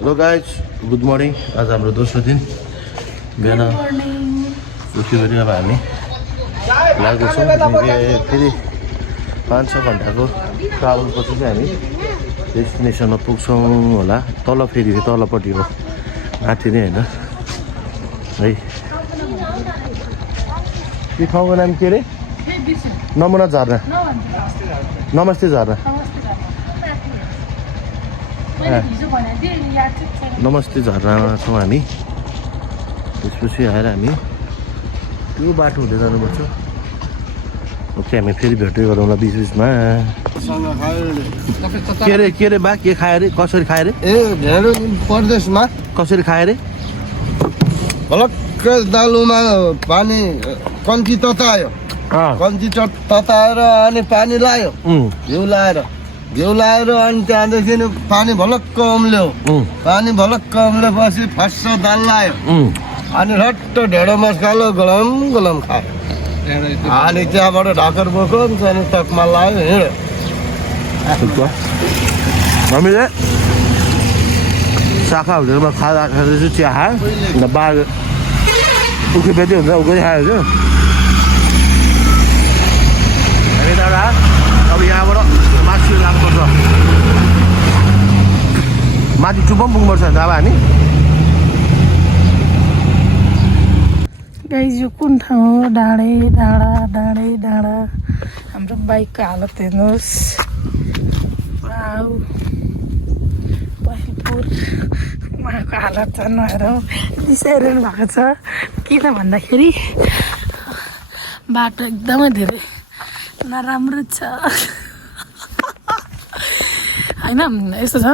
hello guys good morning आज हाम्रो दोस्रो दिन बिहान उठ्यो अब हामी लागेको छौँ फेरि 5-6 घन्टाको ट्राभलपछि चाहिँ हामी डेस्टिनेसनमा पुग्छौँ होला तल फेरि तलपट्टि हो माथि नै होइन है यो ठाउँको नाम के अरे नमुना झरना नमस्ते झरना नमस्ते झरनामा छौँ हामी त्यसपछि आएर हामी त्यो बाटो हुँदै जानुपर्छ ओके हामी फेरि भेट्दै गरौँला बिच बिचमा के अरे बा के खायो अरे कसरी खायो अरे ए भेडो परदेशमा कसरी खायो अरे भलक्क दालुमा पानी कन्ची ततायो कन्ची तताएर अनि पानी लायो घिउ लाएर अनि त्यहाँदेखि पानी भलक्क उम्ल्यो पानी भलक्क उम्लेपछि फर्स्ट दाल लायो अनि रट्ट ढेँडो मसालो गलम गलम खायो अनि त्यहाँबाट ढाकर बोक्यो अनि टकमा लायो हिँड्यो हामीले शाखा होटेलमा खाँदाखेरि चाहिँ चिया खायो बार उखु बेच्दै हुन्छ उखु खायो चाहिँ हामी दादा अब यहाँबाट माथि लाग्नुपर्छ माथि टुप्पो पनि पुग्नुपर्छ अब हामी गाइज यो कुन ठाउँ हो डाँडै डाँडा हाम्रो बाइकको हालत हेर्नुहोस् पहिलपुर उहाँको हालत छ नहेरौँ रिसाइरहनु भएको छ किन भन्दाखेरि बाटो एकदमै धेरै नराम्रो छ होइन यस्तो छ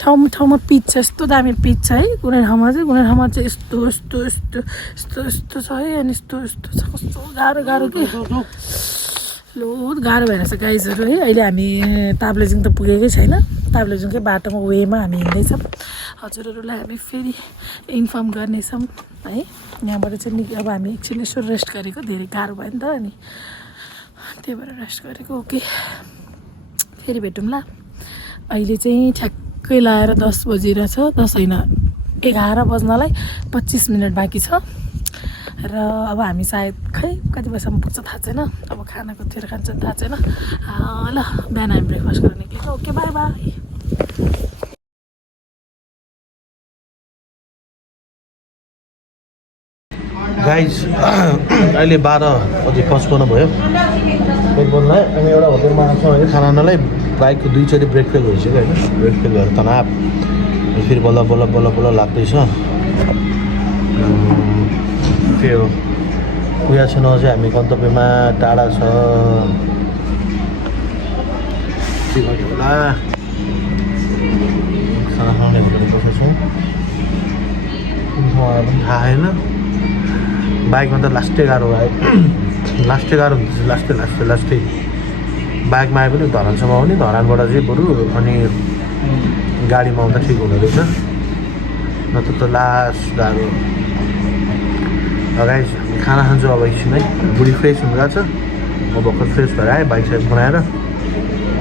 ठाउँमा पिच छ यस्तो दामी पिच छ है कुनै ठाउँमा चाहिँ यस्तो छ है अनि यस्तो छ कस्तो गाह्रो कि लो गाह्रो भइरहेछ गाइजहरू है अहिले हामी ताप्लेजुङ त पुगेकै छैन ताप्लेजुङकै बाटोमा वेमा हामी हिँड्दैछौँ हजुरहरूलाई हामी फेरि इन्फर्म गर्नेछौँ है यहाँबाट चाहिँ अब हामी एकछिन यसो रेस्ट गरेको धेरै गाह्रो भयो नि त अनि त्यही भएर रेस्ट गरेको ओके फेरि भेटौँला अहिले चाहिँ ठ्याक्कै लाएर 10 बजिरहेछ 10 होइन 11 बज्नलाई 25 मिनट बाँकी छ र अब हामी सायद खै कति बजीसम्म पुग्छ थाहा छैन अब खाना कतिखेर खान्छ थाहा छैन ल बिहान हामी ब्रेकफास्ट गर्ने के ओके बाई बाई गाइज अहिले 12:55 भयो पेटबोल्नलाई अनि एउटा होटेलमा आउँछौँ भने खाना खानलाई बाइकको 2 चोटि ब्रेक फेल भइसक्यो होइन ब्रेक फेल भएर तनाव फेरि बल्ल लाग्दैछ त्यो पुगेको छैनौँ चाहिँ हामी गन्तव्यमा टाढा छ के गर्यो होला खाना खाउने होटेल बसेछौँ कुन ठाउँमा पनि थाहा छैन बाइकमा त लास्टै गाह्रो भयो लास्टै गाह्रो हुन्छ लास्टै बाइकमा आए पनि धरानसम्म आउने धरानबाट चाहिँ बरु अनि गाडीमा आउँदा ठिक हुँदो रहेछ नत्र त लास्ट गाह्रो गाइस खाना खान्छु अब एकछिन है बुढी फ्रेस हुँदैछ म भर्खर फ्रेस भएर आएँ बाइक साइड बनाएर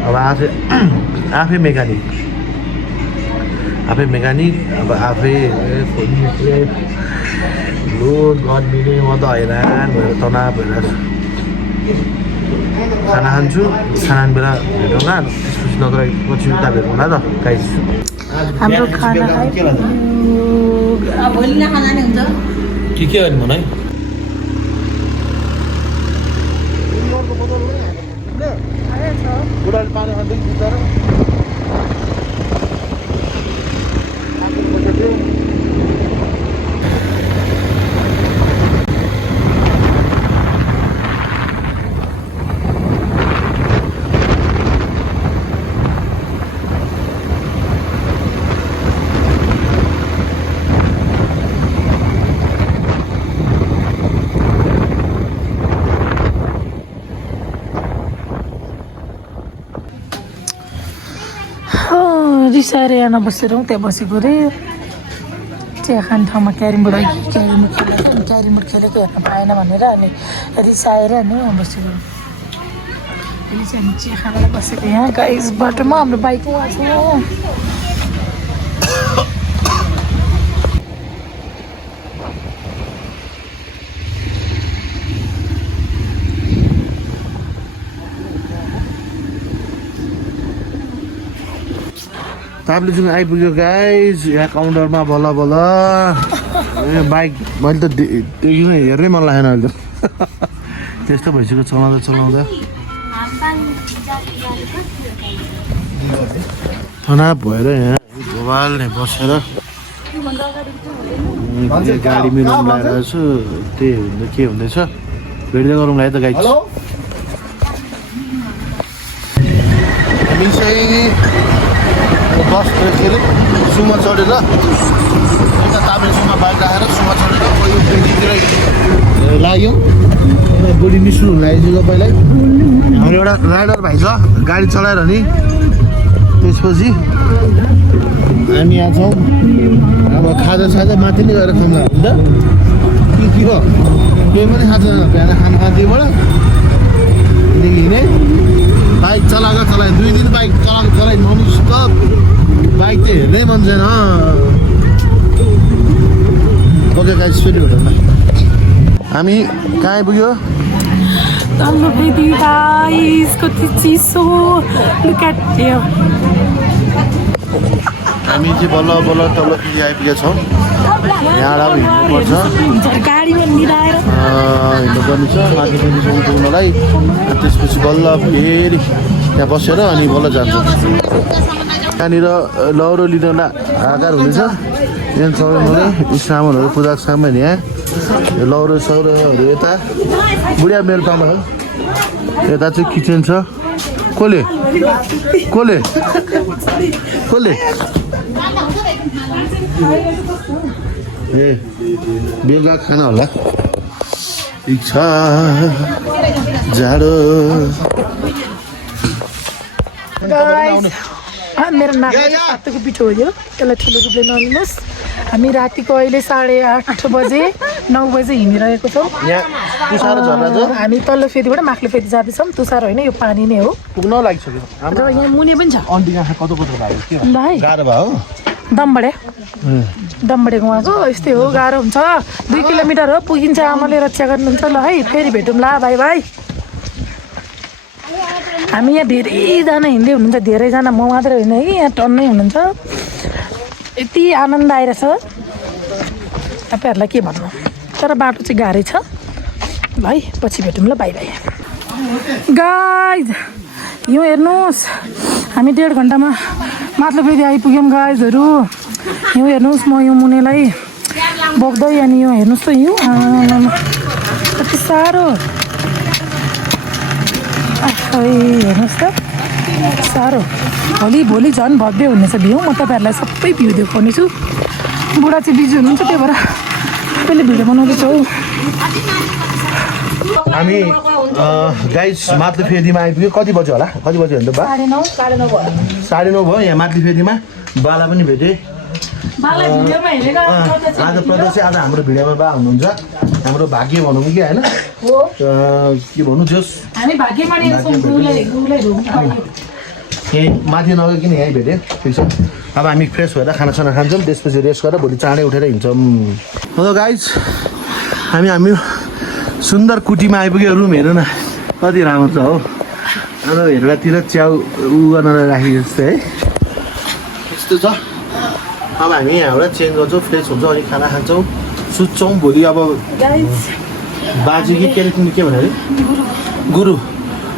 अब आफै मेकानिक अब आफै लोड गरिदिने म त हैरान भएर तनाव भइरहेको खाना खान्छु खाना बेला भेटौँला त्यसपछि नत्र पछि उता भेटौँला त गाइस हाम्रो खाना भोलि नखाना नि हुन्छ के गर्ने भन है बुढाले पानी खाँदै बिचरा रिसाएर यहाँ बसेर त्यहाँ बसेको अरे चिया खाने ठाउँमा क्यारिमबोर्ड खेलेको हेर्न पाएन भनेर अनि रिसाएर नि बसेको अहिले चाहिँ हामी चिया खानालाई बसेको यहाँ गाइस बाटोमा हाम्रो बाइक उहाँ छ ताप्लेजुङ आइपुग्यो गाइज यहाँ काउन्टरमा बल्ल बल्ल बाइक मैले त देखिन हेर्नै मन लागेन अहिले त त्यस्तो भइसक्यो चलाउँदा चलाउँदा तनाव भएर यहाँ भोबाल नै बसेर गाडी मिलाउनु लगाइरहेको छु त्यही हुँदा के हुँदैछ भेट्दै गरौँ है त गाइज हामी चाहिँ बस के अरे सुमा चढेर यता ताप्लेजुङमा बाइक राखेर सुमा चढेर यो पेन्टीतिर लाग्यो बुढी मिस्नु हुन लागेको तपाईँलाई हाम्रो एउटा राइडर भाइ छ गाडी चलाएर नि त्यसपछि हामी यहाँ छौँ अब खाजा साजा माथि नै गएर खाना हुन्छ के हो केही पनि खान्छ बिहान खाना खाँदैबाट त्यहाँदेखि हिँडेँ बाइक चलाएको चलाएँ 2 दिन बाइक चलाएको चलाएँ ननस्टप बाइक चाहिँ हेर्नै मन छैन ओके गाइस फेरि होटलमा हामी कहाँ आइपुग्यो तल्लो फेरि गाइस कति चिसो लुक एट हियर हामी चाहिँ बल्ल बल्ल तल्लो फेरि आइपुगेका छौँ यहाँबाट हिँड्नुपर्छ गाडीमा मिलाएर हिँड्नुपर्ने छ माथि फेरि पुग्नलाई त्यसपछि बल्ल फेरि त्यहाँ बसेर अनि बल्ल जान्छौँ त्यहाँनिर लौरो लिन आकार हुनेछ यहाँ चलाउनुले सामानहरू पूजाको सामान यहाँ लौरो सौरोहरू यता बुढिया मेल पामा हो यता चाहिँ किचन छ कसले कसले कसले ए बेलुका खाना होला इच्छा जाडो मेरो नाकमा सातोको पिठो हो यो त्यसलाई ठुलो रूपले नलिनुहोस् हामी रातिको अहिले 8:30 बजे 9 बजे हिँडिरहेको छौँ हामी तल्लो फेरिबाट माथिल्लो फेरि जाँदैछौँ तुषार होइन यो पानी नै हो पुग्न लागिसक्यो र यहाँ मुनि पनि छ कतो कतो लाग्यो भाइ गाह्रो भयो दमबडे उहाँको यस्तै हो गाह्रो हुन्छ 2 किलोमिटर हो पुगिन्छ आमाले रक्षा गर्नुहुन्छ ल है फेरि भेटौँला भाइ भाइ हामी यहाँ धेरैजना हिँड्दै हुनुहुन्छ धेरैजना म मात्रै होइन कि यहाँ टन्नै हुनुहुन्छ यति आनन्द आइरहेछ तपाईँहरूलाई के भन्नु तर बाटो चाहिँ गाह्रै छ भाइ पछि भेटौँ ल बाई बाई गाइज यो हेर्नुहोस् हामी 1.5 घन्टामा माथिल्लो फेरि आइपुग्यौँ गाइजहरू यो हेर्नुहोस् म यो मुनेलाई बोक्दै अनि यो हेर्नुहोस् त यो कति साह्रो हेर्नुहोस् त साह्रो भोलि झन् भव्य हुनेछ भ्यू म तपाईँहरूलाई सबै भ्यू देखाउने छु बुढा चाहिँ बिजी हुनुहुन्छ त्यही भएर सबैले भिडियो बनाउँदैछौँ हामी गाइस माथिल्लो फेदीमा आइपुग्यो कति बज्यो होला कति बज्यो भने त बा 9:30 भयो यहाँ माथिल्लो फेदीमा बाला पनि भेटेँ आज प्रदेश आज हाम्रो भिडियोमा बा हुनुहुन्छ हाम्रो भाग्य भनौँ कि होइन के भन्नु जोस् यहीँ माथि नगइकन यहीँ भेटेँ ठिक छ अब हामी फ्रेस भएर खानासाना खान्छौँ त्यसपछि रेस्ट गरेर भोलि चाँडै उठेर हिँड्छौँ हेलो गाइज हामी सुन्दर कुटीमा आइपुग्यो रुम हेर्नु न कति राम्रो छ हो अब हेर्दातिर च्याउ गर्न राखेको जस्तो है यस्तो छ अब हामी यहाँबाट चेन्ज गर्छौँ फ्रेस हुन्छौँ अनि खाना खान्छौँ सुत्छौँ भोलि अब बाजे कि के के भन्यो अरे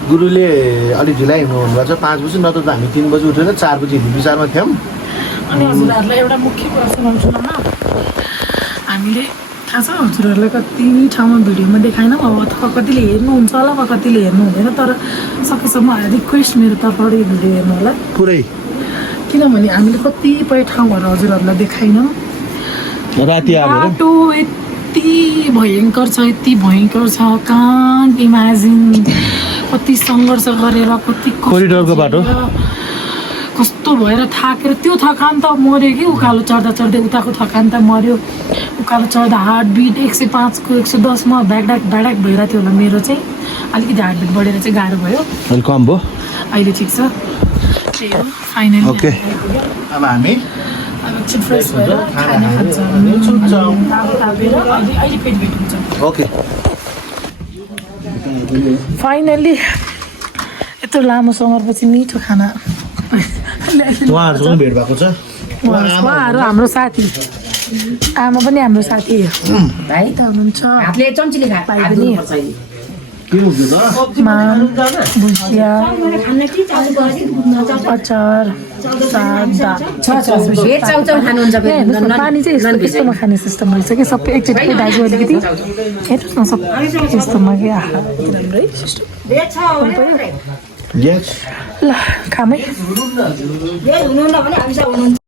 गुरुले अलिक ढिला हिँड्नु भन्नुभएको छ 5 बजी नत्र त हामी 3 बजी उठेर 4 बजी हिँड्नु विचारमा थियौँ अनि हजुरहरूलाई एउटा मुख्य कुरा सुनाउँछु न हामीले थाहा छ हजुरहरूलाई कति ठाउँमा भिडियोमा देखाएनौँ अब अथवा कतिले हेर्नुहुन्छ होला वा कतिले हेर्नु हुँदैन तर सकेसम्म रिक्वेस्ट मेरो तर्फबाट यो भिडियो हेर्नु होला पुरै किनभने हामीले कतिपय ठाउँहरू हजुरहरूलाई देखाएनौँ राति बाटो यति भयङ्कर छ कान्ट इमेजिन कति सङ्घर्ष गरेर कति कोरिडोरको बाटो कस्तो भएर थाकेर त्यो थकान त मऱ्यो कि उकालो चढ्दा चढ्दै उताको थकान त मऱ्यो उकालो चढ्दा हार्टबिट 105 को 110 मा भ्याडक भइरहेको थियो होला मेरो चाहिँ अलिकति हार्टबिट बढेर चाहिँ गाह्रो भयो अलि कम भयो अहिले ठिक छ त्यही हो फाइनली ओके अब हामी एकछिन फ्रेस भएर खाना खान्छौँ अहिले पेट भेटिन्छ ओके फाइनली यत्रो लामो समरपछि मिठो खाना उहाँहरूसँग पनि भेट भएको छ उहाँहरू हाम्रो साथी आमा पनि हाम्रो साथी भाइ त हुनुहुन्छ हातले चम्चीले खा भाइ पनि के हुन्छ त माम भुजिया अचार साग दाल भेज चाउचाउ खानुहुन्छ भने हेर्नुहोस् न, पानी चाहिँ यस्तो यस्तोमा खाने सिस्टम रहेछ कि सबै एकचोटि दाजु अलिकति हेर्नुहोस् न सबै यस्तोमा कि आहा राम्रै सिस्टम यस ल खामै भेज हुनुहुन्न भने हामीसँग हुनुहुन्छ